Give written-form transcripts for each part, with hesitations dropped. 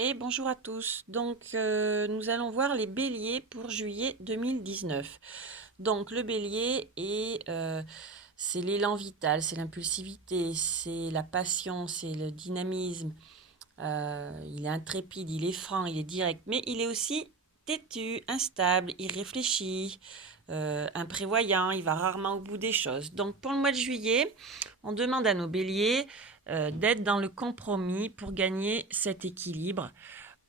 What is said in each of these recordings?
Et bonjour à tous. Nous allons voir les béliers pour juillet 2019. Donc, le bélier c'est l'élan vital, c'est l'impulsivité, c'est la passion, c'est le dynamisme. Il est intrépide, il est franc, il est direct, mais il est aussi têtu, instable, irréfléchi, imprévoyant, il va rarement au bout des choses. Donc, pour le mois de juillet, on demande à nos béliers d'être dans le compromis pour gagner cet équilibre.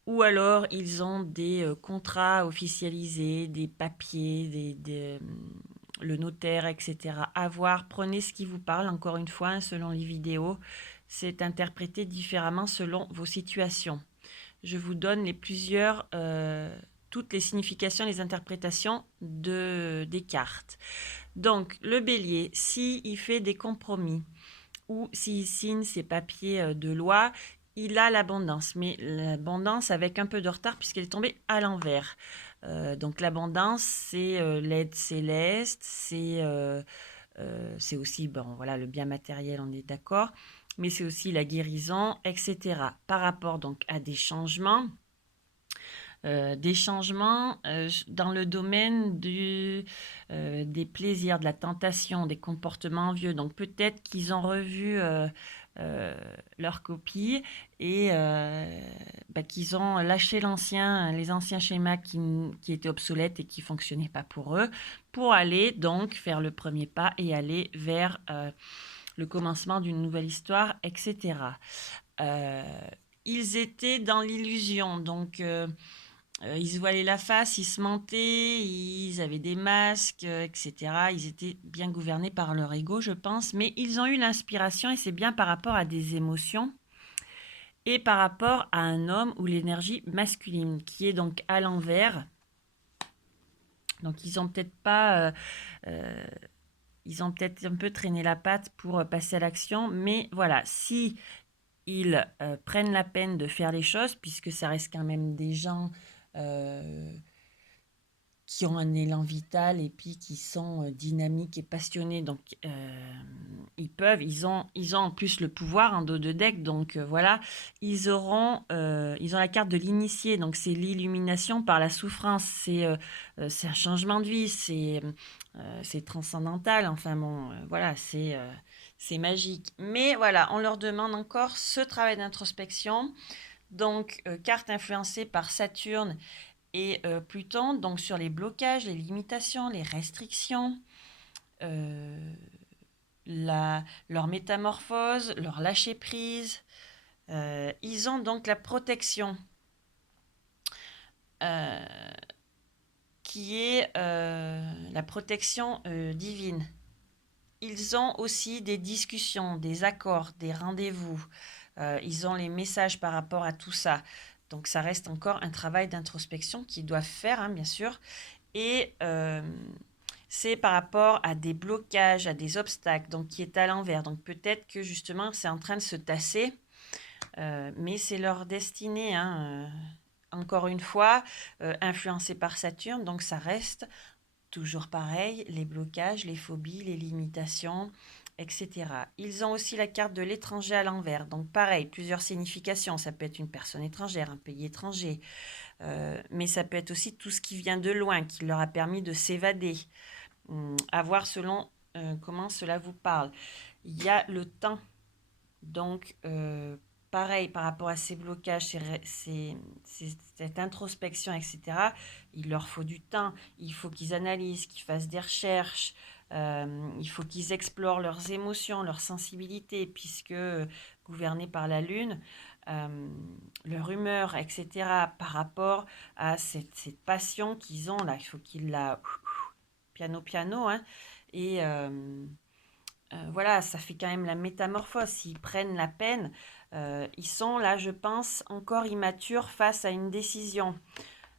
Ou alors, ils ont des contrats officialisés, des papiers, le notaire, etc. À voir, prenez ce qui vous parle, encore une fois, hein, selon les vidéos. C'est interprété différemment selon vos situations. Je vous donne toutes les significations, les interprétations des cartes. Donc, le bélier, s'il fait des compromis, ou s'il signe ses papiers de loi, il a l'abondance, mais l'abondance avec un peu de retard puisqu'elle est tombée à l'envers. Donc l'abondance, c'est l'aide céleste, c'est aussi bon, voilà, le bien matériel, on est d'accord, mais c'est aussi la guérison, etc. Par rapport donc à des changements dans le domaine des plaisirs, de la tentation, des comportements envieux. Donc peut-être qu'ils ont revu leur copie et qu'ils ont lâché les anciens schémas qui étaient obsolètes et qui ne fonctionnaient pas pour eux, pour aller donc faire le premier pas et aller vers le commencement d'une nouvelle histoire, etc. Euh, Ils étaient dans l'illusion, ils se voilaient la face, ils se mentaient, ils avaient des masques, etc. Ils étaient bien gouvernés par leur ego, je pense, mais ils ont eu l'inspiration et c'est bien par rapport à des émotions et par rapport à un homme ou l'énergie masculine qui est donc à l'envers. Donc ils ont peut-être pas, ils ont peut-être un peu traîné la patte pour passer à l'action, mais voilà, si ils prennent la peine de faire les choses, puisque ça reste quand même des gens euh, qui ont un élan vital et puis qui sont dynamiques et passionnés. Donc, ils ont en plus le pouvoir en dos de deck. Donc, voilà, ils ont la carte de l'initié. Donc, c'est l'illumination par la souffrance. C'est un changement de vie. C'est transcendantal. Enfin, bon, voilà, c'est magique. Mais voilà, on leur demande encore ce travail d'introspection. Donc, carte influencée par Saturne et Pluton, donc sur les blocages, les limitations, les restrictions, euh, leur métamorphose, leur lâcher-prise. Ils ont donc la protection euh, qui est la protection divine. Ils ont aussi des discussions, des accords, des rendez-vous. Ils ont les messages par rapport à tout ça. Donc ça reste encore un travail d'introspection qu'ils doivent faire, hein, bien sûr. Et c'est par rapport à des blocages, à des obstacles, donc qui est à l'envers. Donc peut-être que justement c'est en train de se tasser, mais c'est leur destinée, hein, encore une fois, influencée par Saturne, donc ça reste toujours pareil, les blocages, les phobies, les limitations, etc. Ils ont aussi la carte de l'étranger à l'envers, donc pareil, plusieurs significations. Ça peut être une personne étrangère, un pays étranger, mais ça peut être aussi tout ce qui vient de loin, qui leur a permis de s'évader. À voir selon comment cela vous parle. Il y a le temps. Donc, pareil, par rapport à ces blocages, cette introspection, etc., il leur faut du temps. Il faut qu'ils analysent, qu'ils fassent des recherches. Il faut qu'ils explorent leurs émotions, leurs sensibilités, puisque gouvernés par la Lune, euh, leur humeur, etc., par rapport à cette passion qu'ils ont là. Il faut qu'ils la piano piano, hein, et voilà, ça fait quand même la métamorphose. S'ils prennent la peine, ils sont là, je pense, encore immatures face à une décision.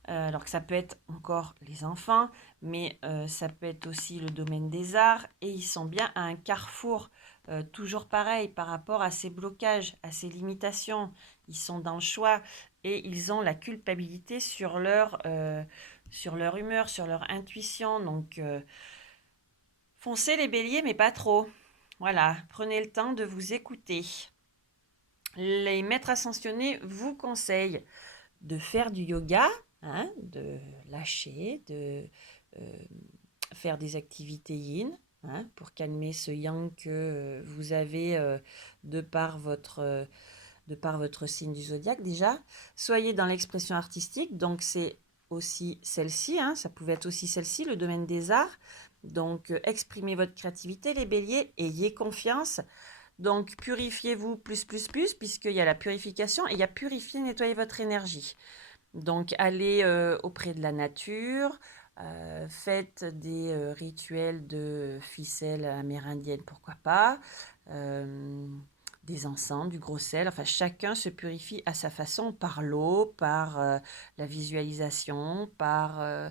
Alors que ça peut être encore les enfants, mais ça peut être aussi le domaine des arts, et ils sont bien à un carrefour, toujours pareil par rapport à ces blocages, à ces limitations. Ils sont dans le choix et ils ont la culpabilité sur leur humeur, sur leur intuition. Donc, foncez les béliers, mais pas trop. Voilà, prenez le temps de vous écouter. Les maîtres ascensionnés vous conseillent de faire du yoga, hein, de lâcher, de faire des activités yin, hein, pour calmer ce yang que vous avez de par votre signe du zodiaque déjà. Soyez dans l'expression artistique, donc c'est aussi celle-ci, hein, ça pouvait être aussi celle-ci, le domaine des arts. Donc exprimez votre créativité les béliers, ayez confiance. Donc purifiez-vous plus, puisqu'il y a la purification et il y a purifier, nettoyer votre énergie. Donc allez auprès de la nature, faites des rituels de ficelle amérindienne, pourquoi pas, des encens, du gros sel, enfin chacun se purifie à sa façon, par l'eau, par la visualisation, par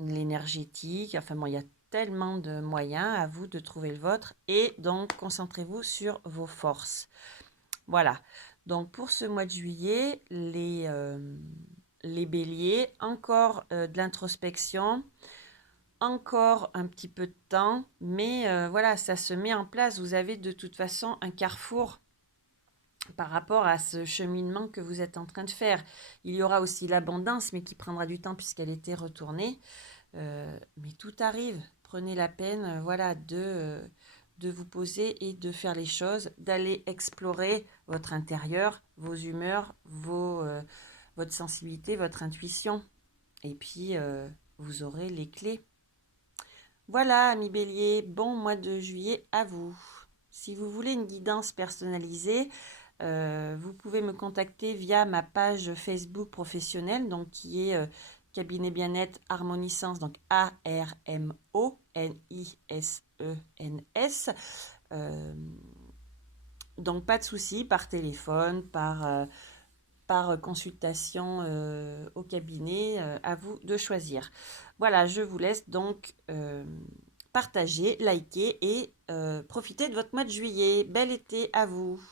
l'énergétique, enfin bon, il y a tellement de moyens, à vous de trouver le vôtre, et donc concentrez-vous sur vos forces. Voilà. Donc pour ce mois de juillet, les béliers, encore de l'introspection, encore un petit peu de temps, mais voilà, ça se met en place. Vous avez de toute façon un carrefour par rapport à ce cheminement que vous êtes en train de faire. Il y aura aussi l'abondance, mais qui prendra du temps puisqu'elle était retournée. Mais tout arrive. Prenez la peine, voilà, de vous poser et de faire les choses, d'aller explorer votre intérieur, vos humeurs, votre sensibilité, votre intuition. Et puis, vous aurez les clés. Voilà, amis bélier, bon mois de juillet à vous. Si vous voulez une guidance personnalisée, vous pouvez me contacter via ma page Facebook professionnelle, donc qui est Cabinet Bien-être Harmoniscence, donc ARMONISENS. Donc pas de souci, par téléphone, par consultation au cabinet, à vous de choisir. Voilà, je vous laisse donc partager, liker et profiter de votre mois de juillet. Bel été à vous!